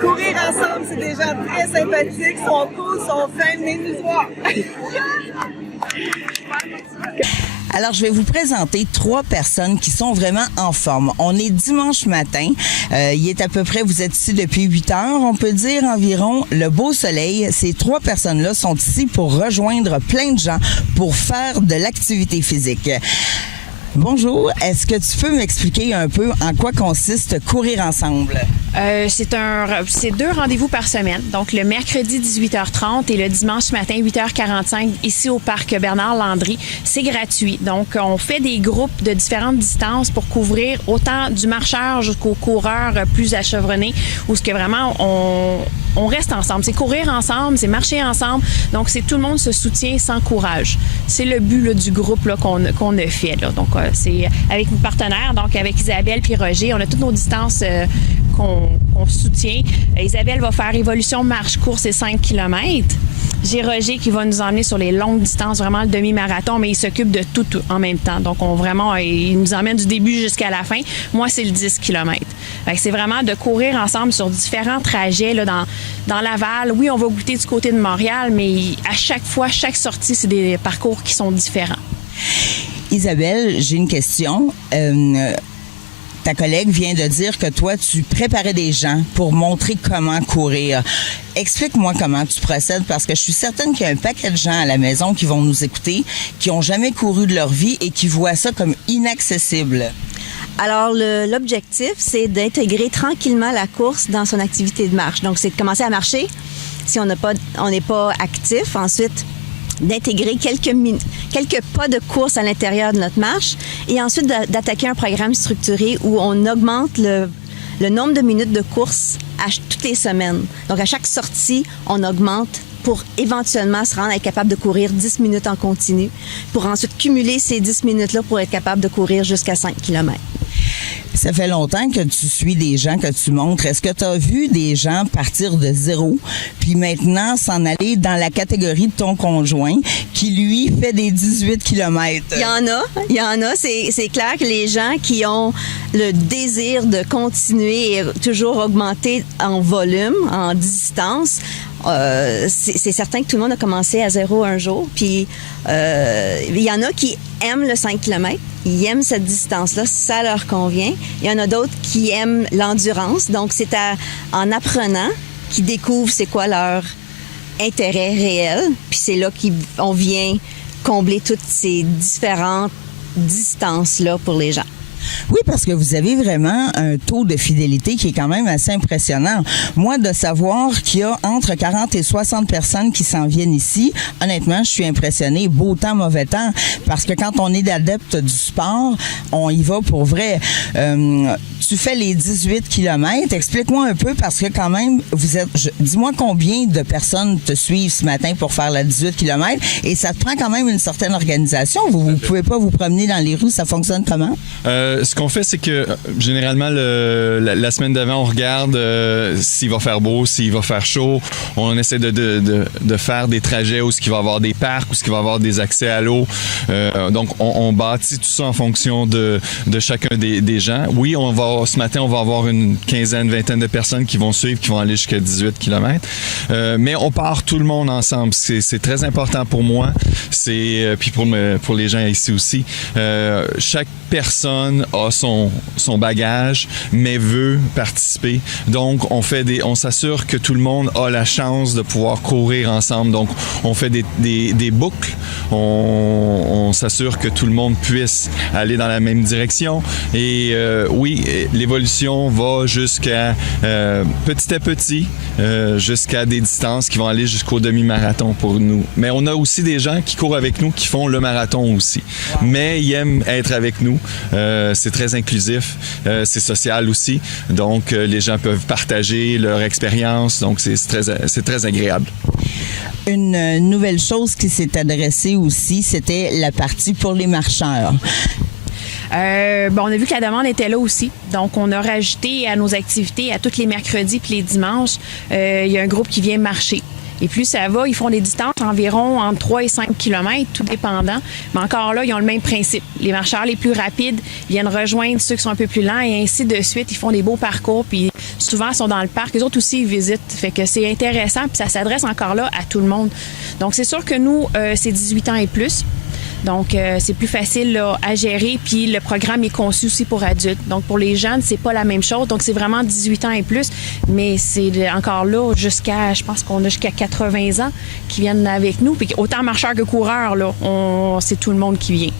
Courir ensemble, c'est des gens très sympathiques, sont cool, sont fins, venez nous voir. Alors, je vais vous présenter 3 personnes qui sont vraiment en forme. On est dimanche matin. Il est à peu près, vous êtes ici depuis 8 heures, on peut dire environ, le beau soleil. Ces 3 personnes-là sont ici pour rejoindre plein de gens pour faire de l'activité physique. Bonjour, est-ce que tu peux m'expliquer un peu en quoi consiste Courir ensemble? C'est 2 rendez-vous par semaine. Donc, le mercredi 18h30 et le dimanche matin 8h45 ici au parc Bernard-Landry. C'est gratuit. Donc, on fait des groupes de différentes distances pour couvrir autant du marcheur jusqu'au coureur plus achevronnés où ce que vraiment on reste ensemble. C'est courir ensemble, c'est marcher ensemble. Donc, c'est tout le monde se soutient sans courage. C'est le but là, du groupe là, qu'on a fait. Là. Donc, c'est avec nos partenaires, donc avec Isabelle puis Roger. On a toutes nos distances qu'on soutient. Isabelle va faire évolution, marche, course et 5 km. J'ai Roger qui va nous emmener sur les longues distances, vraiment le demi-marathon, mais il s'occupe de tout en même temps. Donc, il nous emmène du début jusqu'à la fin. Moi, c'est le 10 km. C'est vraiment de courir ensemble sur différents trajets là, dans Laval. Oui, on va goûter du côté de Montréal, mais à chaque fois, chaque sortie, c'est des parcours qui sont différents. Isabelle, j'ai une question. Ta collègue vient de dire que toi, tu préparais des gens pour montrer comment courir. Explique-moi comment tu procèdes, parce que je suis certaine qu'il y a un paquet de gens à la maison qui vont nous écouter, qui n'ont jamais couru de leur vie et qui voient ça comme inaccessible. Alors, l'objectif, c'est d'intégrer tranquillement la course dans son activité de marche. Donc, c'est de commencer à marcher si on n'est pas actif. Ensuite, d'intégrer quelques pas de course à l'intérieur de notre marche et ensuite d'attaquer un programme structuré où on augmente le nombre de minutes de course toutes les semaines. Donc, à chaque sortie, on augmente pour éventuellement se rendre à être capable de courir 10 minutes en continu, pour ensuite cumuler ces 10 minutes-là pour être capable de courir jusqu'à 5 km. Ça fait longtemps que tu suis des gens que tu montres. Est-ce que tu as vu des gens partir de zéro, puis maintenant s'en aller dans la catégorie de ton conjoint qui, lui, fait des 18 km? Il y en a. C'est clair que les gens qui ont le désir de continuer et toujours augmenter en volume, en distance, c'est certain que tout le monde a commencé à zéro un jour. Puis il y en a qui aiment le 5 km. Ils aiment cette distance-là, ça leur convient. Il y en a d'autres qui aiment l'endurance. Donc, c'est en apprenant qu'ils découvrent c'est quoi leur intérêt réel. Puis c'est là qu'on vient combler toutes ces différentes distances-là pour les gens. Oui, parce que vous avez vraiment un taux de fidélité qui est quand même assez impressionnant. Moi, de savoir qu'il y a entre 40 et 60 personnes qui s'en viennent ici, honnêtement, je suis impressionnée. Beau temps, mauvais temps. Parce que quand on est adepte du sport, on y va pour vrai. Tu fais les 18 km. Explique-moi un peu, parce que quand même, dis-moi combien de personnes te suivent ce matin pour faire la 18 km. Et ça te prend quand même une certaine organisation. Vous ne pouvez pas vous promener dans les rues. Ça fonctionne comment? Ce qu'on fait, c'est que généralement, la semaine d'avant, on regarde s'il va faire beau, s'il va faire chaud. On essaie de faire des trajets où il va y avoir des parcs, où il va y avoir des accès à l'eau. Donc, on bâtit tout ça en fonction de chacun des gens. Oui, ce matin, on va avoir une quinzaine, vingtaine de personnes qui vont suivre, qui vont aller jusqu'à 18 km. Mais on part tout le monde ensemble. C'est très important pour moi. Puis pour les gens ici aussi. Chaque personne a son bagage, mais veut participer. Donc, on s'assure que tout le monde a la chance de pouvoir courir ensemble. Donc, on fait des boucles. On s'assure que tout le monde puisse aller dans la même direction. Et oui, l'évolution va jusqu'à petit à petit, jusqu'à des distances qui vont aller jusqu'au demi-marathon pour nous. Mais on a aussi des gens qui courent avec nous qui font le marathon aussi. Mais ils aiment être avec nous. C'est très inclusif, c'est social aussi. Donc, les gens peuvent partager leur expérience. Donc, c'est très agréable. Une nouvelle chose qui s'est adressée aussi, c'était la partie pour les marcheurs. On a vu que la demande était là aussi. Donc, on a rajouté à nos activités, à tous les mercredis puis les dimanches, il y a un groupe qui vient marcher. Et plus ça va, ils font des distances environ entre 3 et 5 km, tout dépendant. Mais encore là, ils ont le même principe. Les marcheurs les plus rapides viennent rejoindre ceux qui sont un peu plus lents et ainsi de suite. Ils font des beaux parcours. Puis souvent sont dans le parc. Les autres aussi, ils visitent. Fait que c'est intéressant, puis ça s'adresse encore là à tout le monde. Donc, c'est sûr que nous, c'est 18 ans et plus. Donc, c'est plus facile là, à gérer. Puis, le programme est conçu aussi pour adultes. Donc, pour les jeunes, c'est pas la même chose. Donc, c'est vraiment 18 ans et plus. Mais c'est encore là je pense qu'on a jusqu'à 80 ans qui viennent avec nous. Puis, autant marcheurs que coureurs, là, c'est tout le monde qui vient.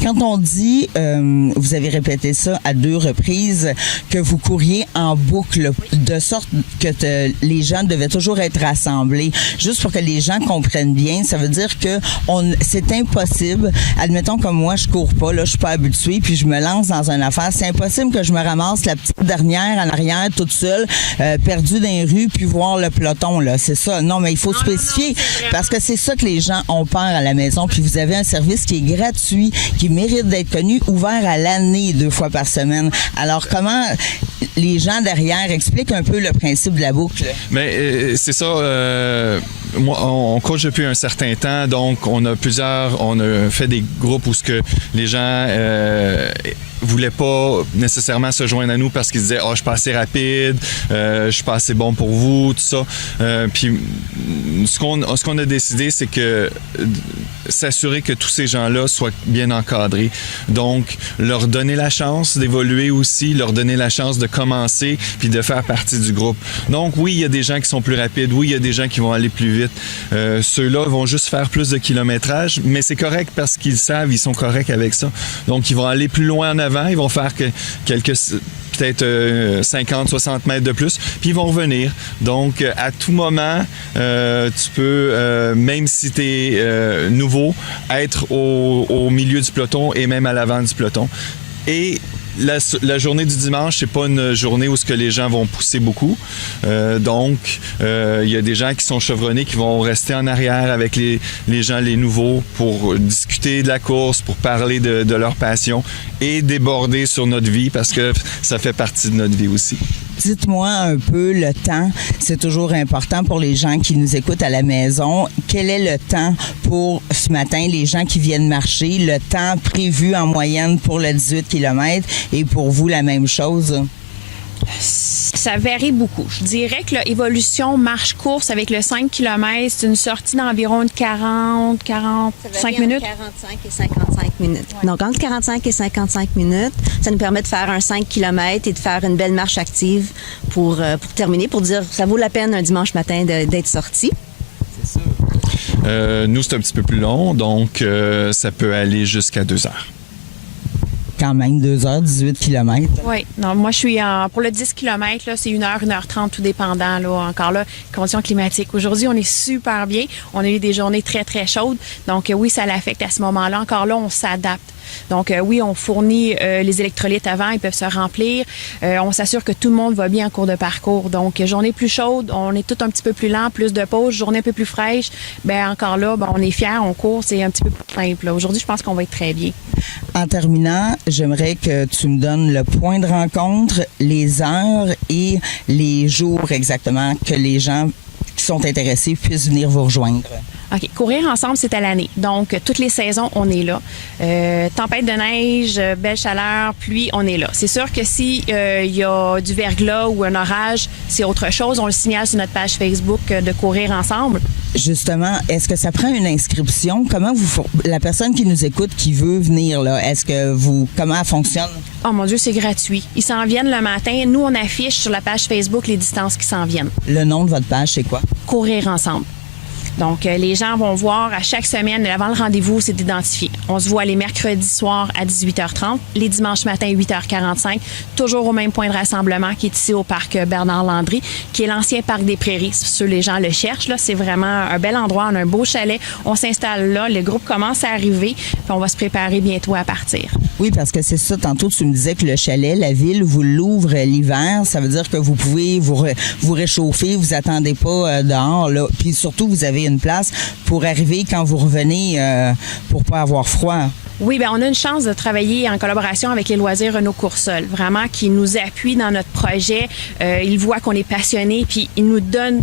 Quand on dit, vous avez répété ça à 2 reprises, que vous couriez en boucle, de sorte que les gens devaient toujours être rassemblés, juste pour que les gens comprennent bien, ça veut dire que c'est impossible. Admettons comme moi, je cours pas, là, je suis pas habituée, puis je me lance dans une affaire. C'est impossible que je me ramasse la petite dernière en arrière, toute seule, perdue dans les rues, puis voir le peloton, là. C'est ça. Non, mais il faut spécifier, parce que c'est ça que les gens ont peur à la maison. Puis vous avez un service qui est gratuit, qui mérite d'être connu, ouvert à l'année 2 fois par semaine. Alors, comment les gens derrière expliquent un peu le principe de la boucle? Mais c'est ça. Moi, on coach depuis un certain temps, donc on a fait des groupes où les gens voulaient pas nécessairement se joindre à nous parce qu'ils disaient « Ah, je suis pas assez rapide, je suis pas assez bon pour vous », tout ça. Puis ce qu'on a décidé, c'est que s'assurer que tous ces gens-là soient bien encadrés. Donc, leur donner la chance d'évoluer aussi, leur donner la chance de commencer puis de faire partie du groupe. Donc, oui, il y a des gens qui sont plus rapides. Oui, il y a des gens qui vont aller plus vite. Ceux-là vont juste faire plus de kilométrage, mais c'est correct parce qu'ils savent, ils sont corrects avec ça. Donc, ils vont aller plus loin en avant. Ils vont faire peut-être 50, 60 mètres de plus, puis ils vont revenir. Donc, à tout moment, tu peux, même si tu es nouveau, être au milieu du peloton et même à l'avant du peloton. Et la journée du dimanche, c'est pas une journée où les gens vont pousser beaucoup. Donc, il y a des gens qui sont chevronnés qui vont rester en arrière avec les gens, les nouveaux, pour discuter de la course, pour parler de leur passion et déborder sur notre vie parce que ça fait partie de notre vie aussi. Dites-moi un peu le temps. C'est toujours important pour les gens qui nous écoutent à la maison. Quel est le temps pour ce matin, les gens qui viennent marcher, le temps prévu en moyenne pour le 18 km et pour vous, la même chose? Ça varie beaucoup. Je dirais que l'évolution marche-course avec le 5 km, c'est une sortie d'environ 40, 45 minutes. 45 et 55 minutes. Ouais. Donc, entre 45 et 55 minutes, ça nous permet de faire un 5 km et de faire une belle marche active pour terminer, pour dire ça vaut la peine un dimanche matin d'être sorti. C'est sûr. Nous, c'est un petit peu plus long, donc ça peut aller jusqu'à 2 heures. Quand même, 2 heures, 18 km. Oui. Non, moi, je suis pour le 10 km, là, c'est 1 heure, 1h30, tout dépendant, là, encore là, conditions climatiques. Aujourd'hui, on est super bien. On a eu des journées très, très chaudes. Donc, oui, ça l'affecte à ce moment-là. Encore là, on s'adapte. Donc, oui, on fournit les électrolytes avant, ils peuvent se remplir. On s'assure que tout le monde va bien en cours de parcours. Donc, journée plus chaude, on est tout un petit peu plus lent, plus de pause. Journée un peu plus fraîche, bien encore là, on est fiers, on court, c'est un petit peu plus simple. Aujourd'hui, je pense qu'on va être très bien. En terminant, j'aimerais que tu me donnes le point de rencontre, les heures et les jours exactement que les gens qui sont intéressés puissent venir vous rejoindre. OK. Courir ensemble, c'est à l'année. Donc, toutes les saisons, on est là. Tempête de neige, belle chaleur, pluie, on est là. C'est sûr que si y a du verglas ou un orage, c'est autre chose. On le signale sur notre page Facebook de Courir ensemble. Justement, est-ce que ça prend une inscription? Comment la personne qui nous écoute, qui veut venir, là, comment elle fonctionne? Oh mon Dieu, c'est gratuit. Ils s'en viennent le matin. Nous, on affiche sur la page Facebook les distances qui s'en viennent. Le nom de votre page, c'est quoi? Courir ensemble. Donc, les gens vont voir à chaque semaine, avant le rendez-vous, c'est d'identifier. On se voit les mercredis soirs à 18h30, les dimanches matins à 8h45, toujours au même point de rassemblement qui est ici au parc Bernard-Landry, qui est l'ancien parc des Prairies. Si les gens le cherchent, là, c'est vraiment un bel endroit, on a un beau chalet. On s'installe là, le groupe commence à arriver, puis on va se préparer bientôt à partir. Oui, parce que c'est ça, tantôt tu me disais que le chalet, la ville, vous l'ouvre l'hiver, ça veut dire que vous pouvez vous réchauffer, vous attendez pas dehors, là. Puis surtout, vous avez une place pour arriver quand vous revenez pour pas avoir froid. Oui, bien, on a une chance de travailler en collaboration avec les loisirs Renault Coursol, vraiment, qui nous appuient dans notre projet. Ils voient qu'on est passionnés, puis ils nous donnent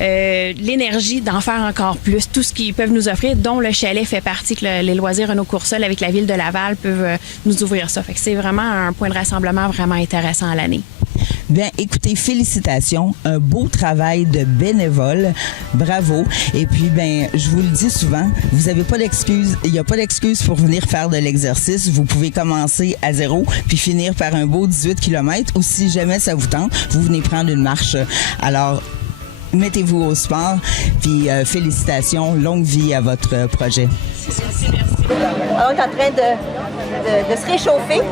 l'énergie d'en faire encore plus, tout ce qu'ils peuvent nous offrir, dont le chalet fait partie, que les loisirs Renault Coursol avec la ville de Laval peuvent nous ouvrir ça. Fait que c'est vraiment un point de rassemblement vraiment intéressant à l'année. Bien, écoutez, félicitations. Un beau travail de bénévole. Bravo. Et puis, ben, je vous le dis souvent, vous n'avez pas d'excuse. Il n'y a pas d'excuse pour venir faire de l'exercice. Vous pouvez commencer à 0 puis finir par un beau 18 km ou si jamais ça vous tente, vous venez prendre une marche. Alors, mettez-vous au sport puis félicitations. Longue vie à votre projet. Alors, on est en train de se réchauffer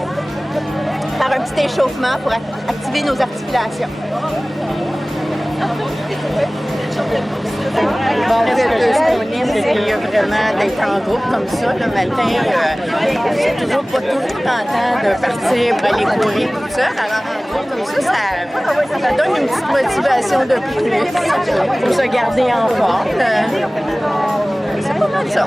par un petit échauffement pour activer nos articulations. Bon, ce qu'on aime, c'est vraiment d'être en groupe comme ça le matin. C'est toujours pas tout tentant de partir pour aller courir tout seul. Alors, en groupe comme ça donne une petite motivation de plus pour se garder en forme. C'est pas mal ça.